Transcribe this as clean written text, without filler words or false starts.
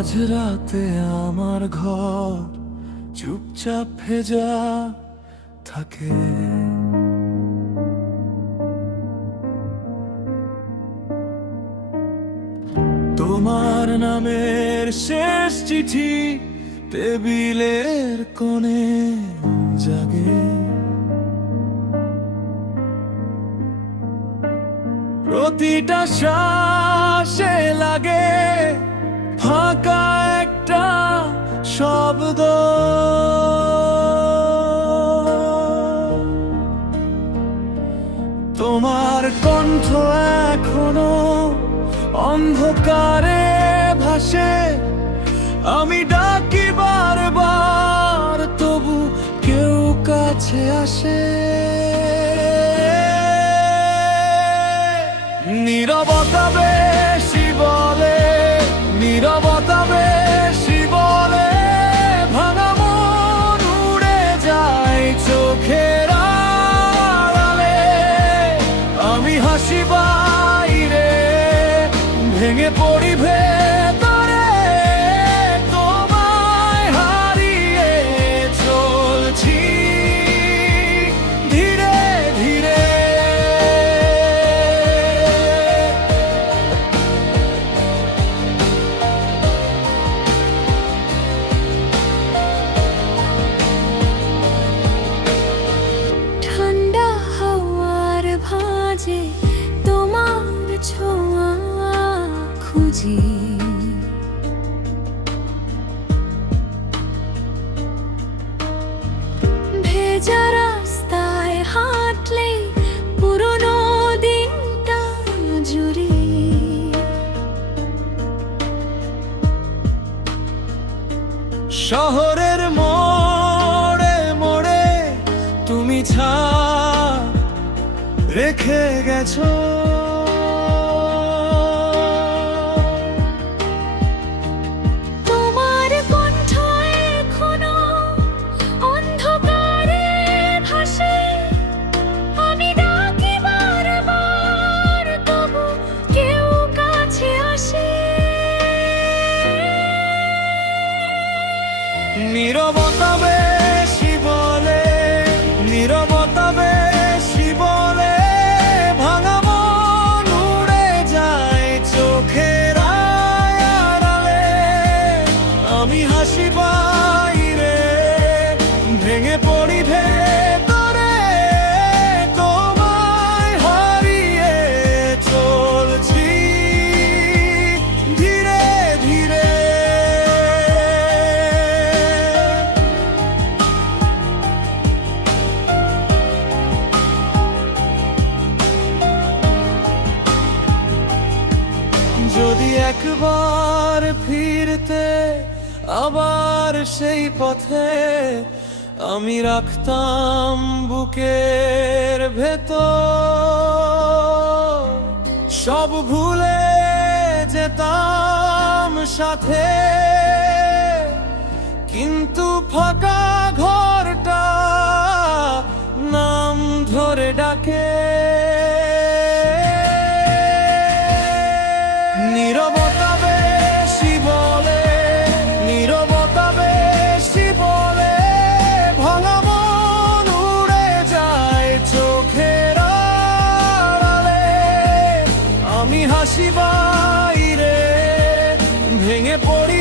মাঝরাতে আমার ঘর চুপচাপ ভেজা থাকে। তোমার নামের শেষ চিঠি টেবিলের কোণে জাগে। প্রতিটা শ্বাসে লাগে ফাঁকা একটা শব্দ। তোমার কণ্ঠ এখনো অন্ধকারে ভাসে। আমি ডাকি বারবার, তবু কেউ কাছে আসে। নীরবতা বেশি বলে, নীরবতা বেশি বলে। ভাঙা মন উড়ে যায় চোখের আড়ালে। আমি হাসি বাইরে, ভেঙে পড়ি ভেতরে। তোমায় হারিয়ে চলছি ধীরে ধীরে। ঠান্ডা হাওয়ার ভাঁজে তোমার ছোঁয়া খুঁজি। ভেজা রাস্তায় হাঁটলে পুরনো দিনটা জুড়ে। শহরের মোড়ে মোড়ে তুমি ছাপ রেখে গেছো। তোমার কণ্ঠ এখনো অন্ধকারে ভাসে। আমি ডাকি বারবার, তবু কেউ কাছে আসে। নীরবতা বেশি বলে, নীরবতা বেশি বলে। ভাঙা মন উড়ে যায় চোখের আড়ালে। আমি হাসি বাইরে, ভেঙে পড়ি ভেতরে। তোমায় হারিয়ে চলছি ধীরে ধীরে। যদি একবার ফিরতে আবার সেই পথে, আমি রাখতাম বুকের ভেতর। সব ভুলে যেতাম সাথে, কিন্তু ফাঁকা ঘরটা নাম ধরে ডাকে। নীরবতা বেশি বলে, নীরবতা বেশি বলে। ভাঙা মন উড়ে যায় চোখের আড়ালে। আমি হাসি বাইরে, ভেঙে পড়ি